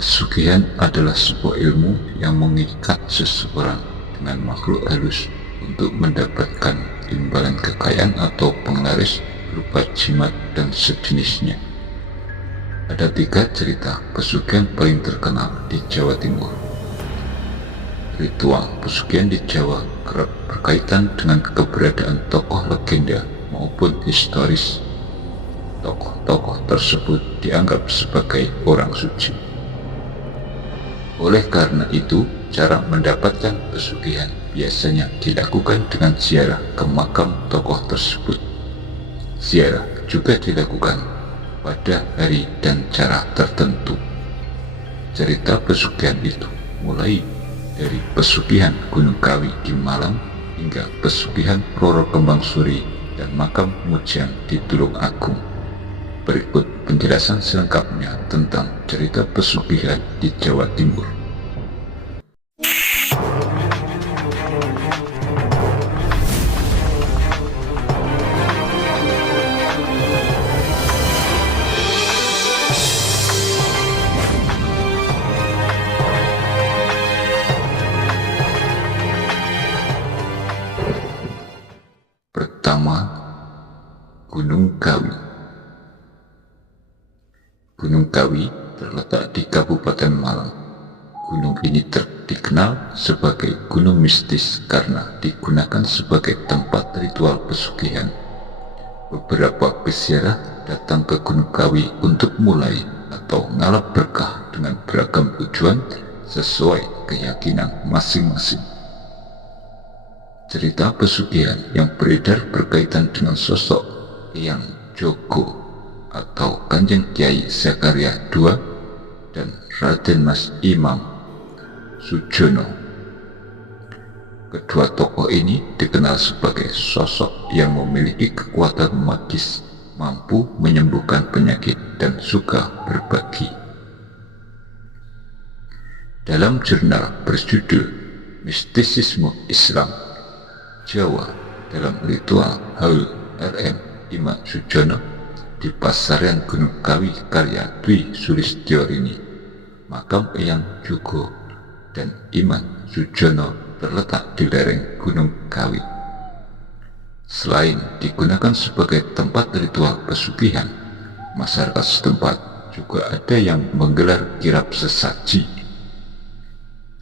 Pesugihan adalah sebuah ilmu yang mengikat seseorang dengan makhluk halus untuk mendapatkan imbalan kekayaan atau penglaris berupa jimat dan sejenisnya. Ada 3 cerita pesugihan paling terkenal di Jawa Timur. Ritual pesugihan di Jawa kerap berkaitan dengan keberadaan tokoh legenda maupun historis. Tokoh-tokoh tersebut dianggap sebagai orang suci. Oleh karena itu, cara mendapatkan pesugihan biasanya dilakukan dengan ziarah ke makam tokoh tersebut. Ziarah juga dilakukan pada hari dan cara tertentu. Cerita pesugihan itu mulai dari pesugihan Gunung Kawi di Malang hingga pesugihan Roro Kembang Suri dan makam Mujang di Tulung Agung. Berikut penjelasan selengkapnya tentang cerita pesugihan di Jawa Timur. Pertama, Gunung Kawi. Gunung Kawi terletak di Kabupaten Malang. Gunung ini dikenal sebagai gunung mistis karena digunakan sebagai tempat ritual pesugihan. Beberapa peziarah datang ke Gunung Kawi untuk mulai atau ngalap berkah dengan beragam tujuan sesuai keyakinan masing-masing. Cerita pesugihan yang beredar berkaitan dengan sosok Eyang Jogo atau Kanjeng Kiai Zakaria II dan Raden Mas Imam Sujono. Kedua tokoh ini dikenal sebagai sosok yang memiliki kekuatan magis, mampu menyembuhkan penyakit dan suka berbagi. Dalam jurnal berjudul Mistisisme Islam Jawa dalam ritual Haul RM Imam Sujono di Pasarian Gunung Kawi karya Dwi Sulistyorini, makam Eyang Jogo dan Imam Sujono terletak di lereng Gunung Kawi. Selain digunakan sebagai tempat ritual pesugihan, masyarakat setempat juga ada yang menggelar kirap sesaji.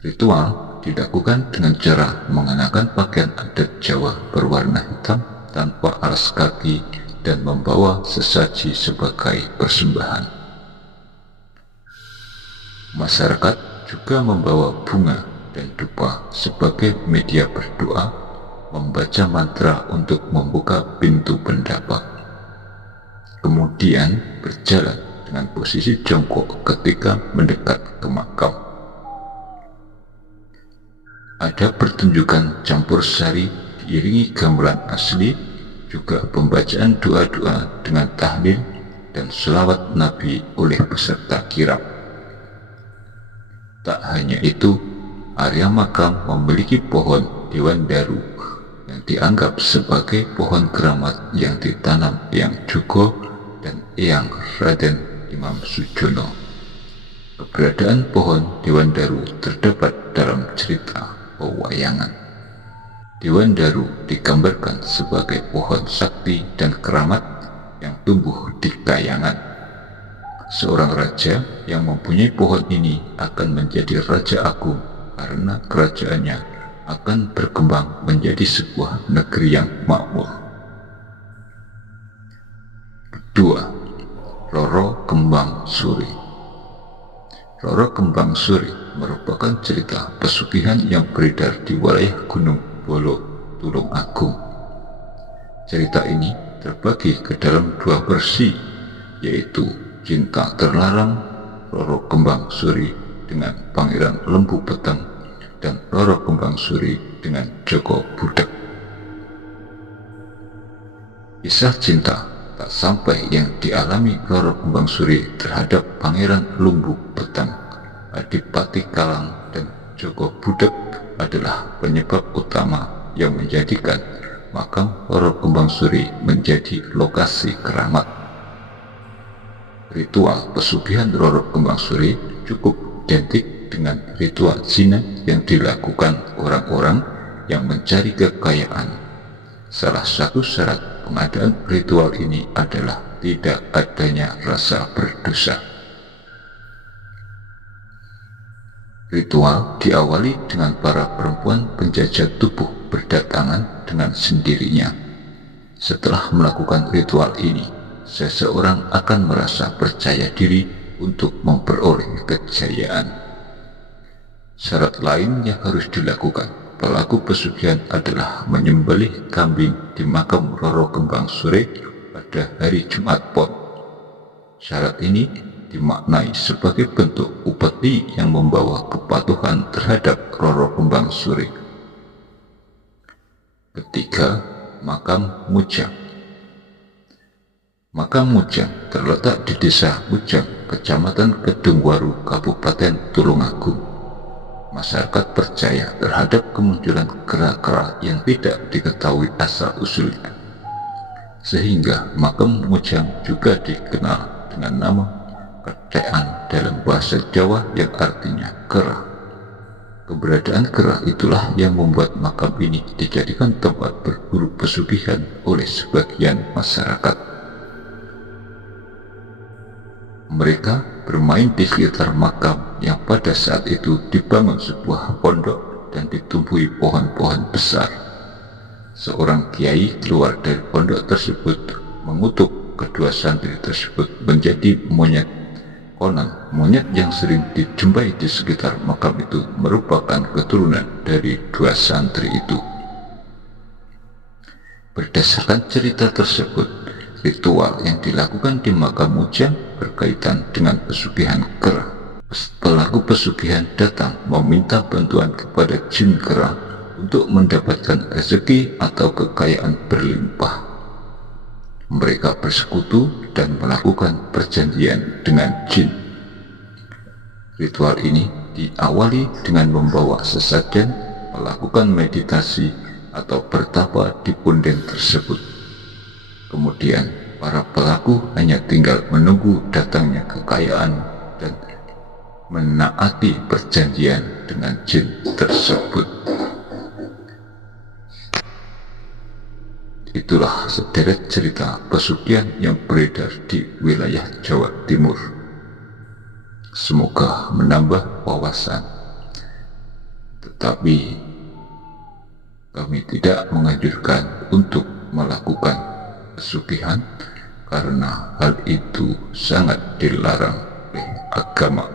Ritual dilakukan dengan cara mengenakan pakaian adat Jawa berwarna hitam tanpa alas kaki dan membawa sesaji sebagai persembahan. Masyarakat juga membawa bunga dan dupa sebagai media berdoa, membaca mantra untuk membuka pintu pendapat. Kemudian berjalan dengan posisi jongkok ketika mendekat ke makam. Ada pertunjukan campur sari diiringi gamelan asli, juga pembacaan doa-doa dengan tahlil dan selawat Nabi oleh peserta kirap. Tak hanya itu, area makam memiliki pohon Dewan Daru yang dianggap sebagai pohon keramat yang ditanam Eyang Jogo dan Eyang Raden Imam Sujono. Keberadaan pohon Dewan Daru terdapat dalam cerita pewayangan. Dewan Daru digambarkan sebagai pohon sakti dan keramat yang tumbuh di kayangan. Seorang raja yang mempunyai pohon ini akan menjadi raja agung karena kerajaannya akan berkembang menjadi sebuah negeri yang makmur. Kedua, Roro Kembang Suri. Roro Kembang Suri merupakan cerita pesugihan yang beredar di wilayah Gunung Bolo, Tulung Agung. Cerita ini terbagi ke dalam 2 versi, yaitu Cinta Terlarang Roro Kembang Suri dengan Pangeran Lembu Peteng dan Roro Kembang Suri dengan Joko Budak. Kisah cinta tak sampai yang dialami Roro Kembang Suri terhadap Pangeran Lembu Peteng, Adipati Kalang dan Joko Budak adalah penyebab utama yang menjadikan makam Roro Kembang Suri menjadi lokasi keramat. Ritual pesugihan Roro Kembang Suri cukup identik dengan ritual zina yang dilakukan orang-orang yang mencari kekayaan. Salah satu syarat pengadaan ritual ini adalah tidak adanya rasa berdosa. Ritual diawali dengan para perempuan penjajah tubuh berdatangan dengan sendirinya. Setelah melakukan ritual ini, seseorang akan merasa percaya diri untuk memperoleh kejayaan. Syarat lain yang harus dilakukan pelaku pesugihan adalah menyembelih kambing di makam Roro Kembang Suri pada hari Jumat Pon. Syarat ini dimaknai sebagai bentuk upeti yang membawa kepatuhan terhadap Roro Kembang Suri. Ketiga, makam Mujang. Makam Mujang terletak di desa Mujang, Kecamatan Kedungwaru, Kabupaten Tulungagung. Masyarakat percaya terhadap kemunculan kera-kera yang tidak diketahui asal-usulnya, sehingga makam Mujang juga dikenal dengan nama Ketekan dalam bahasa Jawa yang artinya kera. Keberadaan kera itulah yang membuat makam ini dijadikan tempat berburu pesugihan oleh sebagian masyarakat. Mereka bermain di sekitar makam yang pada saat itu dibangun sebuah pondok dan ditumbuhi pohon-pohon besar. Seorang kiai keluar dari pondok tersebut mengutuk kedua santri tersebut menjadi monyet. Konon, monyet yang sering dijumpai di sekitar makam itu merupakan keturunan dari dua santri itu. Berdasarkan cerita tersebut, ritual yang dilakukan di makam Mujang berkaitan dengan pesugihan kera. Pelaku pesugihan datang meminta bantuan kepada jin kera untuk mendapatkan rezeki atau kekayaan berlimpah. Mereka bersekutu dan melakukan perjanjian dengan jin. Ritual ini diawali dengan membawa sesajen, melakukan meditasi atau bertapa di punden tersebut. Kemudian para pelaku hanya tinggal menunggu datangnya kekayaan dan menaati perjanjian dengan jin tersebut. Itulah sederet cerita pesugihan yang beredar di wilayah Jawa Timur. Semoga menambah wawasan. Tetapi kami tidak menganjurkan untuk melakukan pesugihan karena hal itu sangat dilarang oleh agama.